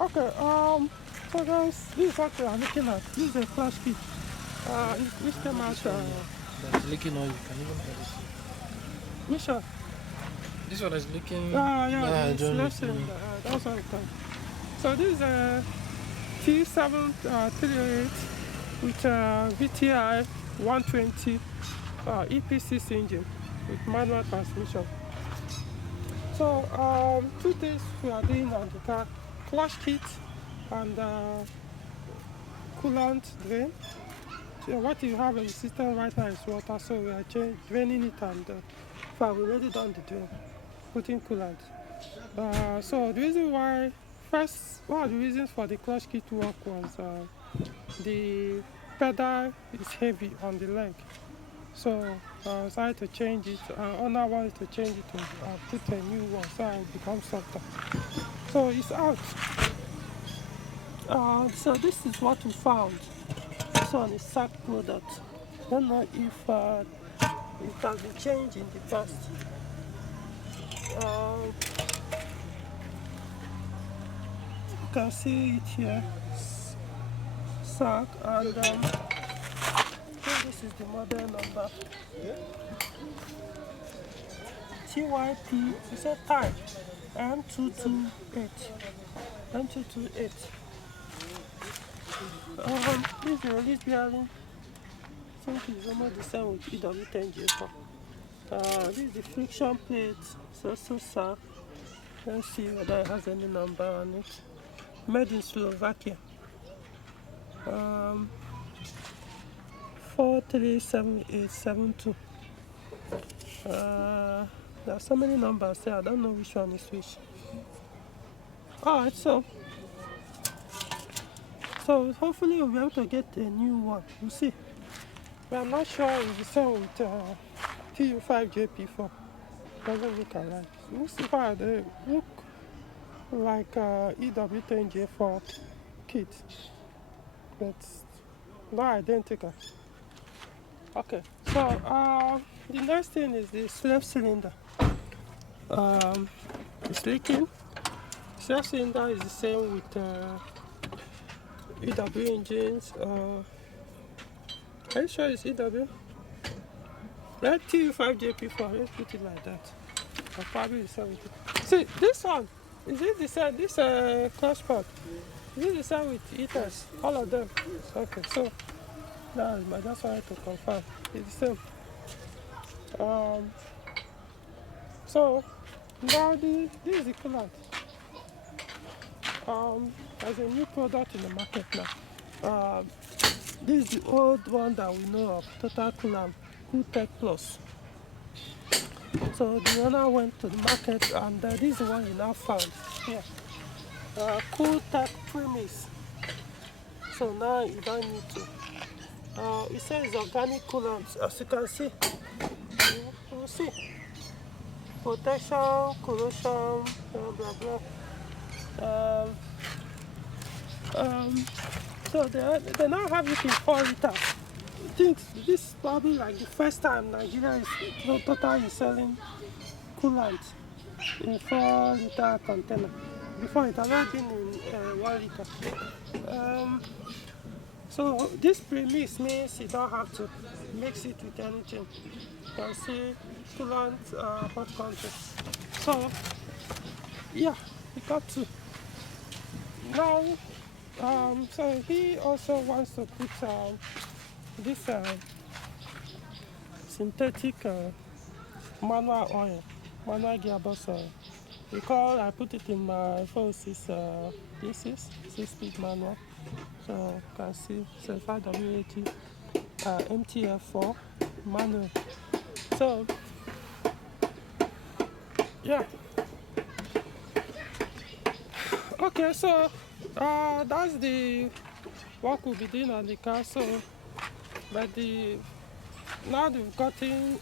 Okay, so guys, this is what we are looking at. This is a flash kit. This came out, That is leaking oil. You can even tell it. which one? This one is leaking. Yeah, this John. left cylinder, that's what it comes. So this is a T738 with VTi120 EP6 engine with manual transmission. So two things we are doing on the car: clutch kit and coolant drain. So what you have in the system right now is water, so we are draining it and we already done the drain, putting coolant. So the reason why, one of the reasons for the clutch kit work was the pedal is heavy on the leg. So I decided to change it. Owner wanted to change it to put a new one so it becomes softer. So it's out. So this is what we found. This one is SAC product. Don't know if it has been changed in the past. You can see it here. SAC, and I think this is the model number. TYP, it's a type M228. M228. This is the release bearing. I think it's almost the same with EW10J4. This is the friction plate. It's also SAC. Let's see whether it has any number on it. Made in Slovakia. 437872. There are so many numbers there. I don't know which one is which. Alright, so hopefully we'll be able to get a new one. We'll see. But I'm not sure it's the same with TU5JP4. Doesn't look alike. We'll see how they look like EW10J4 kit, but not identical. Okay, so the next thing is the slave cylinder. It's leaking. Slave cylinder is the same with EW engines. Are you sure it's EW? That TU5JP4, let's put it like that. Or probably the same with it. See, this one, is it the same? This clutch pad, is it the same with heaters? All of them? Okay, so I just wanted to confirm. It's the same. So now this is the coolant. There's a new product in the market now. This is the old one that we know of, Total Coolant, Cooltech Plus. So the owner went to the market, and this is the one he now found here. Cooltech Premise. So now you don't need to. It says organic coolant, as you can see. You will see. Protection, corrosion, blah blah. So they now have it in 4 liters. I think this is probably like the first time Nigeria is Total is selling coolant in 4 liter container. Before it had already been in 1 liter. So this premise means you don't have to mix it with anything. You can see coolant hot content. So yeah, we got to. Now so he also wants to put this synthetic manual oil, manual gearbox oil. Because I put it in my 406 this is 6-speed manual. So you can see 75W80 MTF4 manual. So yeah. Okay, so that's the work we'll be doing on the car. So but now they've gotten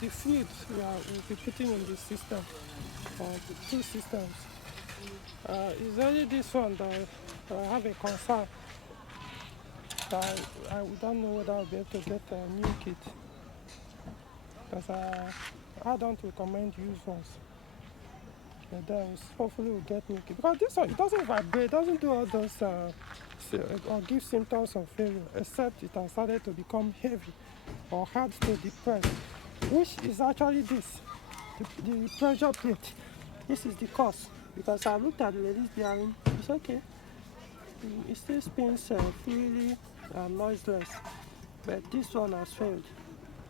the fluid we'll be putting in the system, the two systems. It's only this one that I have a concern. I don't know whether I'll be able to get a new kit, because I don't recommend used ones. And then hopefully we'll get milky. Because this one, it doesn't vibrate, doesn't do all those or give symptoms of failure, except it has started to become heavy or hard to depress, which is actually this, the pressure plate. This is the cause. Because I looked at the release bearing, it's okay. It still spins freely and noiseless. But this one has failed,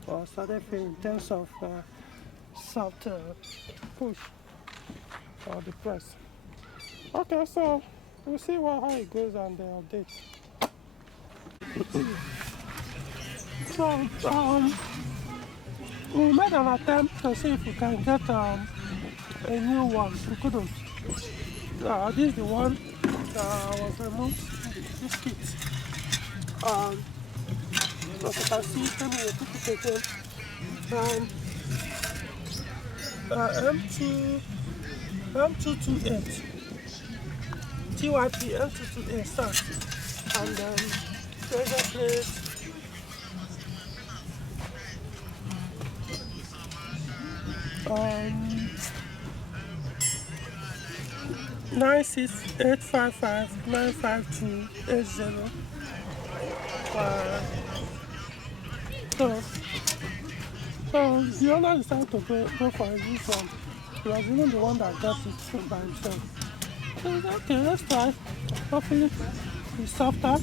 or started failing in terms of soft push or the press. Okay, so we'll see how it goes and the update. So we made an attempt to see if we can get a new one. We couldn't. This is the one that was removed. This kit. As you can see, let me repeat it again. M228. TYP M228 start. And pressure plate. 9685595295280. So the owner decided to go for this one. He was even the one that got it by himself. So okay, let's try. Hopefully it's softer.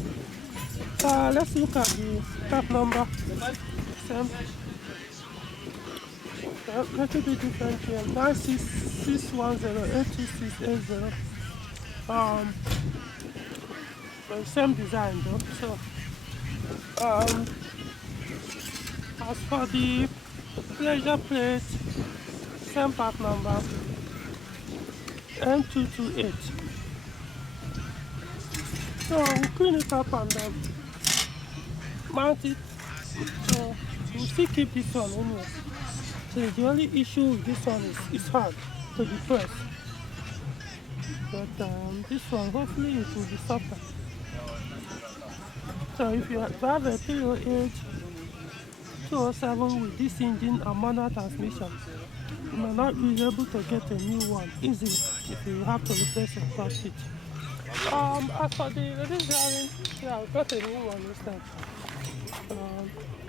Let's look at the top number. Same. Little bit different here. 966108260. Same design though. So as for the pressure plate, same part number M228. So we'll clean it up and mount it. So we'll still keep this one anyway. So the only issue with this one is it's hard to depress. But this one, hopefully it will be softer. So if you have a 308 207 with this engine and manual transmission, you may not be able to get a new one easily if you have to replace your clutch kit. As for the release bearing, yeah, I've got a new one this time.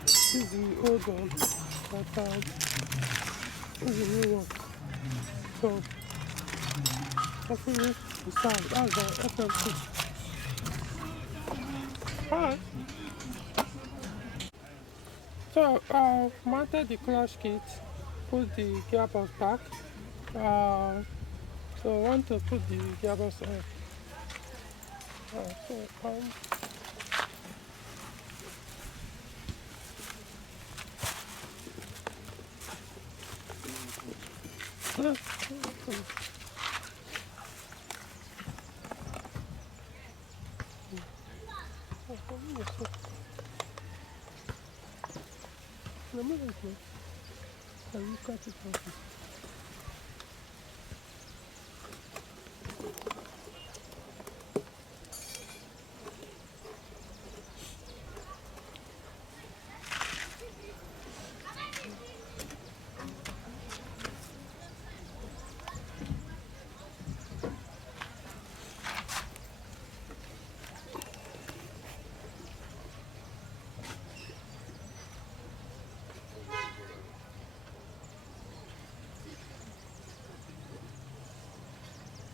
This is the old one, but this is the new one. So hopefully it's fine. That's the FMC. Alright. So mounted the clutch kit, put the gearbox back. So I want to put the gearbox on.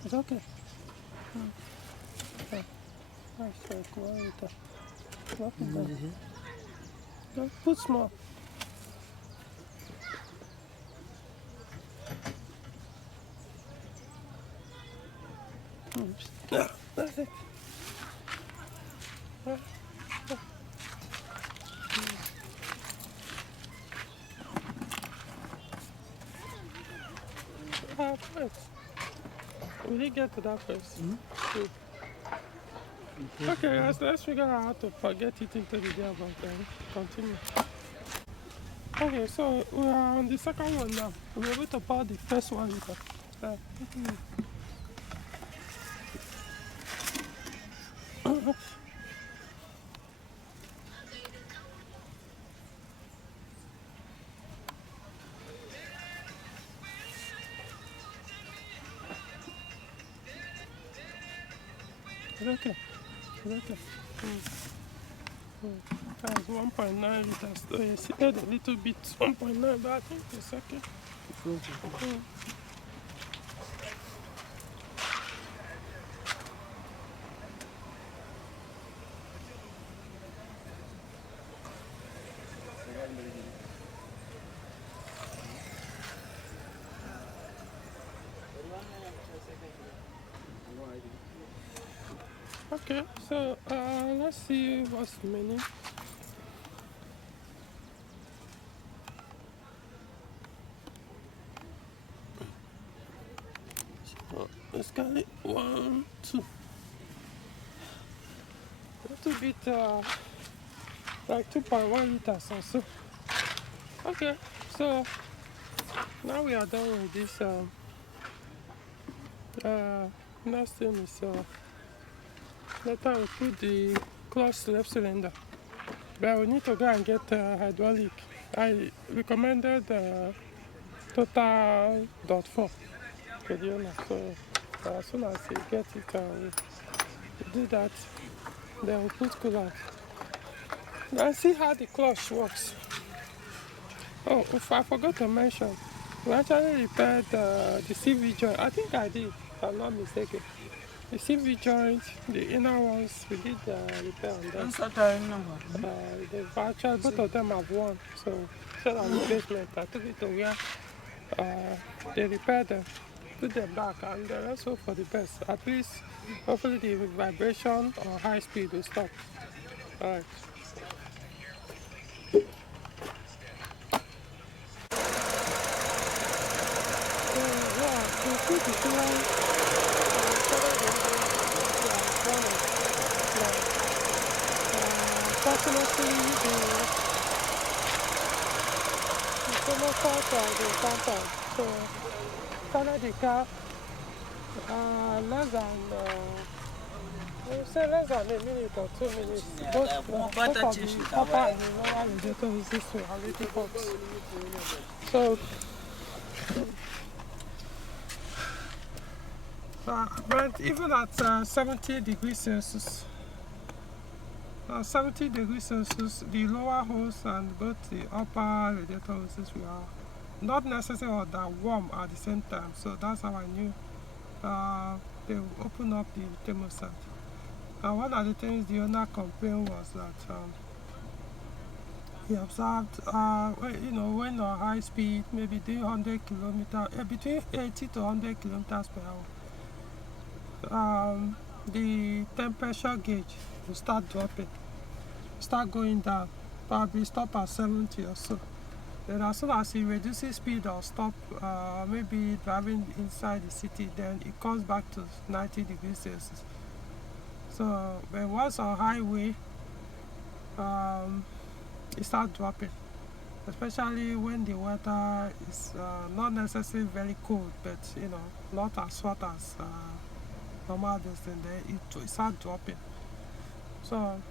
It's okay. Put small. Yeah, that's it. First. We did get to that first. Okay, guys, let's figure out how to get it into the gearbox and continue. Okay, so we are on the second one now. We're able to pour the first 1 liter. okay. It's okay. That's 1.9 liters. So you see that a little bit 1.9, but I think it's okay. Okay, so let's see what's remaining. So let's get it 1, 2. A little bit like 2.1 liters or so. Okay, so now we are done with this. Next thing is later we put the clutch left cylinder, but we need to go and get hydraulic. I recommended total .4 to the owner, so as soon as he gets it, we do that. Then we put coolant. Now see how the clutch works. Oh, if I forgot to mention, we actually repaired the CV joint. I think I did, if I'm not mistaken. The CV joint, the inner ones, we did repair on them. They've actually, both of them have won. So instead of replacement, I took it to where they repaired them, put them back, and let's hope for the best. At least, hopefully the vibration or high speed will stop. Alright. Fortunately, the thermostat of the compound, so started the car less than I would say less than a minute or 2 minutes. Both of the upper and the lower radiator uses to already hot. So but even at 70 degrees Celsius, 70 degrees Celsius, the lower hose and both the upper radiator hoses were not necessarily that warm at the same time. So that's how I knew they will open up the thermostat. One of the things the owner complained was that he observed, when on high speed, maybe doing 100 kilometers, between 80 to 100 kilometers per hour, the temperature gauge will start dropping, start going down, probably stop at 70 or so. Then as soon as he reduces speed or stop, maybe driving inside the city, then it comes back to 90 degrees Celsius. So when once on highway, it starts dropping, especially when the weather is not necessarily very cold, but not as hot as normal distance, then it starts dropping. So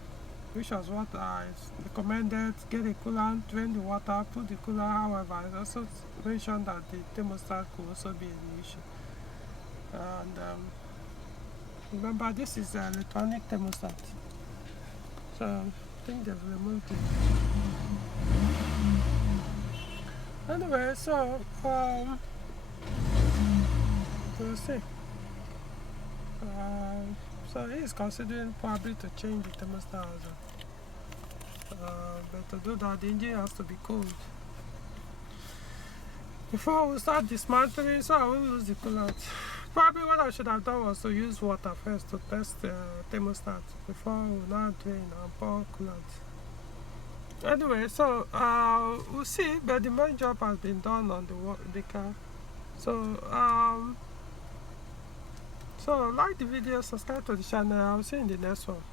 which was what I recommended: get a coolant, drain the water, put the coolant. However, I also mentioned that the thermostat could also be an issue. And remember, this is an electronic thermostat, so I think they've removed it. Anyway, so we'll see. So he is considering probably to change the thermostat also. But to do that, the engine has to be cooled. Before we start dismantling, so I won't lose the coolant. Probably what I should have done was to use water first to test the thermostat before we now drain and pour coolant. Anyway, so we'll see, but the main job has been done on the car. So like the video, subscribe to the channel. I'll see you in the next one.